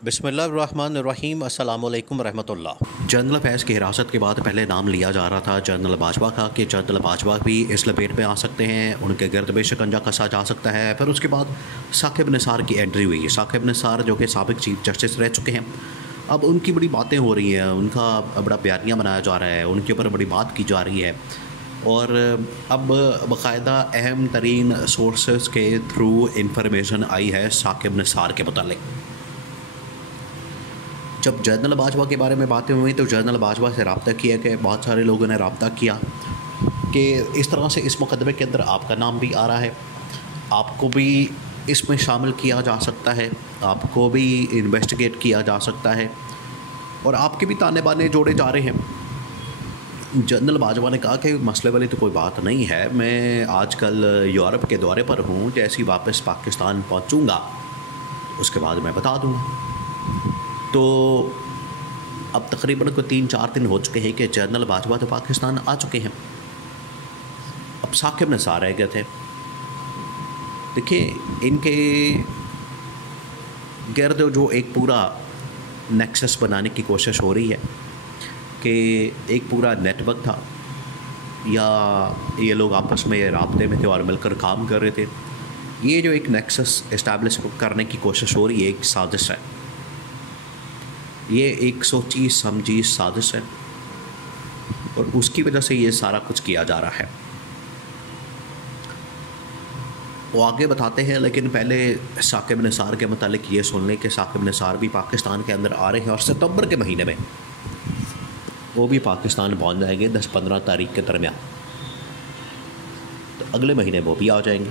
बिस्मिल्लाहिर्रहमानिर्रहीम अस्सलाम वालेकुम रहमतुल्लाह। जनरल फैज़ की हिरासत के बाद पहले नाम लिया जा रहा था जनरल बाजवा का कि जनरल बाजवा भी इस लपेट में आ सकते हैं, उनके गिरद में शिकंजा कसा जा सकता है। फिर उसके बाद साकिब निसार की एंट्री हुई। साकिब निसार जो कि साबिक चीफ जस्टिस रह चुके हैं, अब उनकी बड़ी बातें हो रही हैं, उनका बड़ा बयानिया बनाया जा रहा है, उनके ऊपर बड़ी बात की जा रही है। और अब बाकायदा अहम तरीन सोर्सेस के थ्रू इंफॉर्मेशन आई है साकिब निसार के मुतालिक। जब जनरल बाजवा के बारे में बातें हुई तो जनरल बाजवा से रब्ता किया कि बहुत सारे लोगों ने रब्ता किया कि इस तरह से इस मुकदमे के अंदर आपका नाम भी आ रहा है, आपको भी इसमें शामिल किया जा सकता है, आपको भी इन्वेस्टिगेट किया जा सकता है और आपके भी ताने बाने जोड़े जा रहे हैं। जनरल बाजवा ने कहा कि मसले वाली तो कोई बात नहीं है, मैं आजकल यूरोप के दौरे पर हूँ, जैसे ही वापस पाकिस्तान पहुँचूँगा उसके बाद मैं बता दूँगा। तो अब तकरीबन को 3-4 दिन हो चुके हैं कि जनरल बाजवा तो पाकिस्तान आ चुके हैं। अब साकिब निसार रह गए थे। देखिए, इनके गिर्द जो एक पूरा नेक्सस बनाने की कोशिश हो रही है कि एक पूरा नेटवर्क था या ये लोग आपस में राब्ते में थे और मिलकर काम कर रहे थे। ये जो एक नेक्सस इस्टेब्लिश करने की कोशिश हो रही है, एक साजिश है, ये एक सोची समझी साजिश है और उसकी वजह से ये सारा कुछ किया जा रहा है। वो आगे बताते हैं, लेकिन पहले साकिब निसार के मुतालिक ये सुन लें कि साकिब निसार भी पाकिस्तान के अंदर आ रहे हैं और सितंबर के महीने में वो भी पाकिस्तान पहुंच जाएंगे 10-15 तारीख के दरमियान। तो अगले महीने वो भी आ जाएंगे।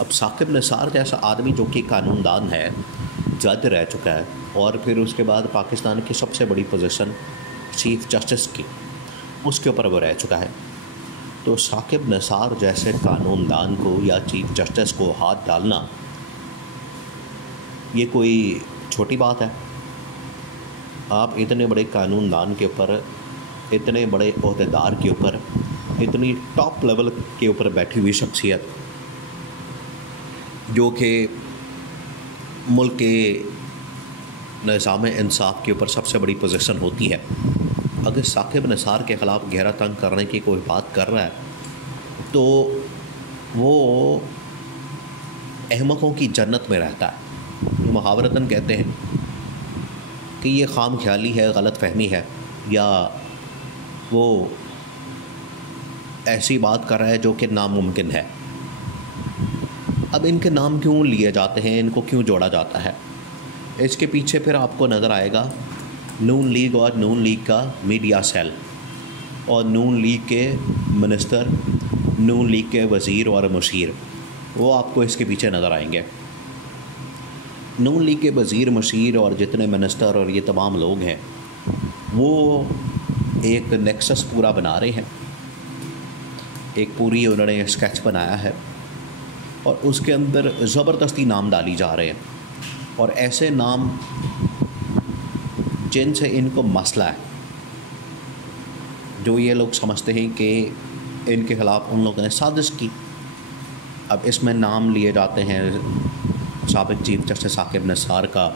अब साकिब निसार जैसा आदमी जो कि कानूनदान है, जज रह चुका है और फिर उसके बाद पाकिस्तान की सबसे बड़ी पोजीशन चीफ जस्टिस की, उसके ऊपर वो रह चुका है, तो साकिब निसार जैसे कानूनदान को या चीफ जस्टिस को हाथ डालना ये कोई छोटी बात है। आप इतने बड़े कानूनदान के ऊपर, इतने बड़े ओहदेदार के ऊपर, इतनी टॉप लेवल के ऊपर बैठी हुई शख्सियत जो कि मुल्क के निज़ाम इंसाफ के ऊपर सबसे बड़ी पोजीशन होती है, अगर साकिब निसार के ख़िलाफ़ गहरा तंग करने की कोई बात कर रहा है तो वो अहमकों की जन्नत में रहता है। मुहावरतन कहते हैं कि ये खाम ख्याली है, गलत फहमी है, या वो ऐसी बात कर रहा है जो कि नामुमकिन है। अब इनके नाम क्यों लिए जाते हैं, इनको क्यों जोड़ा जाता है, इसके पीछे फिर आपको नज़र आएगा नून लीग और नून लीग का मीडिया सेल और नून लीग के मिनिस्टर, नून लीग के वज़ीर और मुशीर, वो आपको इसके पीछे नज़र आएंगे। नून लीग के वज़ीर, मुशीर और जितने मिनिस्टर और ये तमाम लोग हैं वो एक नेक्सस पूरा बना रहे हैं, एक पूरी उन्होंने स्केच बनाया है और उसके अंदर ज़बरदस्ती नाम डाली जा रहे हैं और ऐसे नाम जिनसे इनको मसला है, जो ये लोग समझते हैं कि इनके ख़िलाफ़ उन लोगों ने साजिश की। अब इसमें नाम लिए जाते हैं साबिक चीफ जस्टिस साकिब निसार का,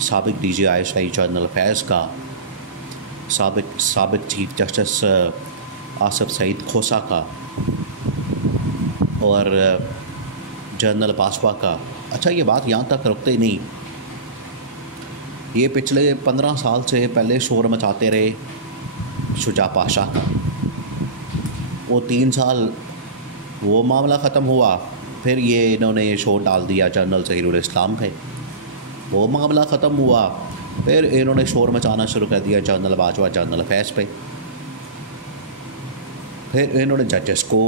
साबिक DGI जनरल फैज़ का, साबिक चीफ जस्टिस आसिफ सईद खोसा का और जनरल बाजवा का। अच्छा, ये बात यहाँ तक रुकते ही नहीं, ये पिछले 15 साल से पहले शोर मचाते रहे शुजा पाशा का। वो 3 साल वो मामला ख़त्म हुआ, फिर ये इन्होंने शोर डाल दिया जनरल ज़हीरुल इस्लाम पे, वो मामला ख़त्म हुआ, फिर इन्होंने शोर मचाना शुरू कर दिया जनरल बाजवा, जनरल फैज़ पे। फिर इन्होंने जजेस को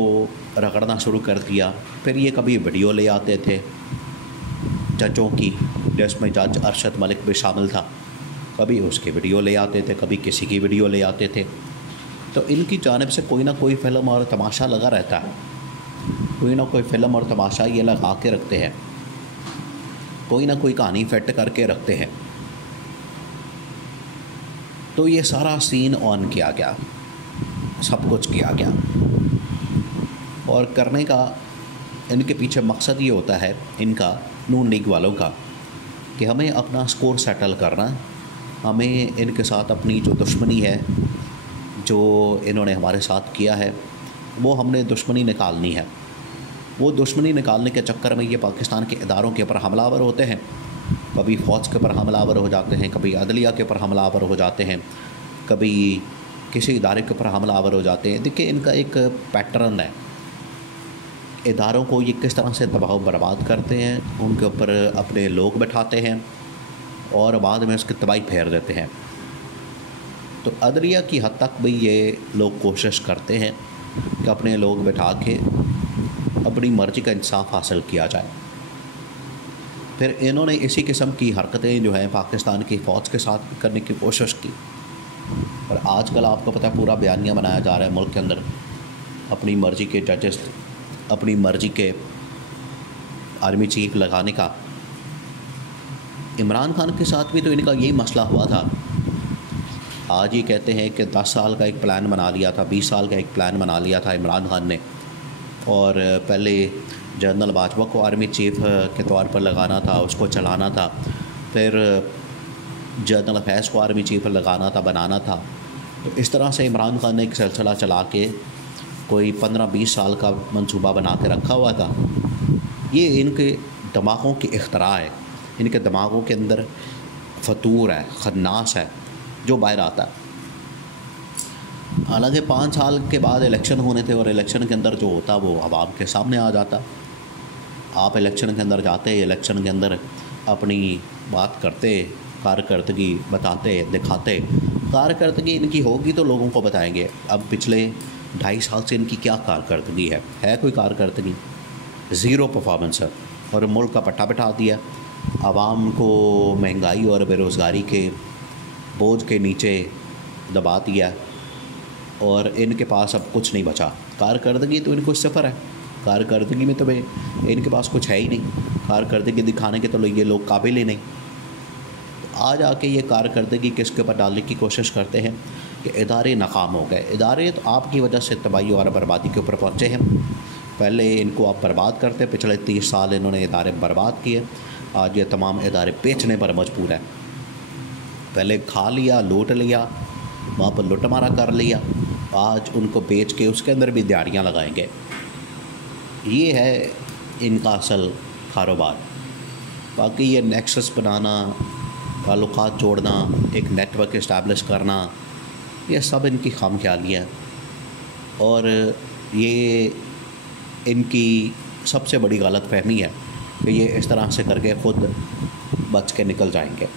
रगड़ना शुरू कर दिया। फिर ये कभी वीडियो ले आते थे जजों की, जिसमें जज अरशद मलिक भी शामिल था, कभी उसकी वीडियो ले आते थे, कभी किसी की वीडियो ले आते थे। तो इनकी जानिब से कोई ना कोई फ़िल्म और तमाशा लगा रहता है, कोई ना कोई फ़िल्म और तमाशा ये लगा के रखते हैं, कोई ना कोई कहानी फिट करके रखते हैं। तो ये सारा सीन ऑन किया गया, सब कुछ किया गया और करने का इनके पीछे मकसद ये होता है, इनका नून लीग वालों का, कि हमें अपना स्कोर सेटल करना, हमें इनके साथ अपनी जो दुश्मनी है, जो इन्होंने हमारे साथ किया है, वो हमने दुश्मनी निकालनी है। वो दुश्मनी निकालने के चक्कर में ये पाकिस्तान के इदारों के ऊपर हमलावर होते हैं, कभी फ़ौज के ऊपर हमलावर हो जाते हैं, कभी अदलिया के ऊपर हमलावर हो जाते हैं, कभी किसी इदारे के ऊपर हमलावर हो जाते हैं। देखिए, इनका एक पैटर्न है, इदारों को ये किस तरह से दबाव बर्बाद करते हैं, उनके ऊपर अपने लोग बैठाते हैं और बाद में उसकी तबाही फेर देते हैं। तो अदलिया की हद तक भी ये लोग कोशिश करते हैं कि अपने लोग बैठा के अपनी मर्ज़ी का इंसाफ हासिल किया जाए। फिर इन्होंने इसी किस्म की हरकतें जो हैं पाकिस्तान की फ़ौज के साथ करने की कोशिश की। और आजकल आपको पता है पूरा बयानिया बनाया जा रहा है मुल्क के अंदर, अपनी मर्ज़ी के जजेस, अपनी मर्ज़ी के आर्मी चीफ लगाने का। इमरान खान के साथ भी तो इनका यही मसला हुआ था। आज ये कहते हैं कि 10 साल का एक प्लान बना लिया था, 20 साल का एक प्लान बना लिया था इमरान खान ने, और पहले जनरल बाजवा को आर्मी चीफ के तौर पर लगाना था, उसको चलाना था, फिर जनरल फैज़ को आर्मी चीफ लगाना था, बनाना था। तो इस तरह से इमरान खान ने एक सिलसिला चला के कोई 15-20 साल का मंसूबा बना के रखा हुआ था। ये इनके दिमागों की इख्तरा है, इनके दिमागों के अंदर फतूर है, खन्नास है, जो बाहर आता है। हालांकि 5 साल के बाद इलेक्शन होने थे और इलेक्शन के अंदर जो होता वो आवाम के सामने आ जाता। आप इलेक्शन के अंदर जाते, इलेक्शन के अंदर अपनी बात करते, कारकर्दगी बताते, दिखाते। कारकर्दगी इनकी होगी तो लोगों को बताएंगे। अब पिछले 2.5 साल से इनकी क्या कारकर्दगी है कोई कारकर्दगी? ज़ीरो परफॉर्मेंस है, और मुल्क का पट्टा बिठा दिया, आवाम को महंगाई और बेरोज़गारी के बोझ के नीचे दबा दिया, और इनके पास अब कुछ नहीं बचा। कारकर्दगी तो इनको सिफर है, कारकर्दगी में तो भाई इनके पास कुछ है ही नहीं, कारकर्दगी दिखाने के तो ये लोग काबिल ही नहीं। आज आके ये कारकर्दगी किसके ऊपर डालने की कोशिश करते हैं कि इदारे नाकाम हो गए। इदारे तो आपकी वजह से तबाही और बर्बादी के ऊपर पहुँचे हैं। पहले इनको आप बर्बाद करते, पिछले 30 साल इन्होंने इदारे बर्बाद किए, आज ये तमाम इदारे बेचने पर मजबूर है। पहले खा लिया, लूट लिया, वहाँ पर लुटमारा कर लिया, आज उनको बेच के उसके अंदर भी दिहाड़ियाँ लगाएंगे। ये है इनका असल कारोबार। बाकी ये नेक्सस बनाना, ताल्लुकात जोड़ना, एक नेटवर्क इस्टेब्लिश करना, ये सब इनकी खामख्यालियाँ हैं, और ये इनकी सबसे बड़ी गलतफहमी है कि ये इस तरह से करके ख़ुद बच के निकल जाएंगे।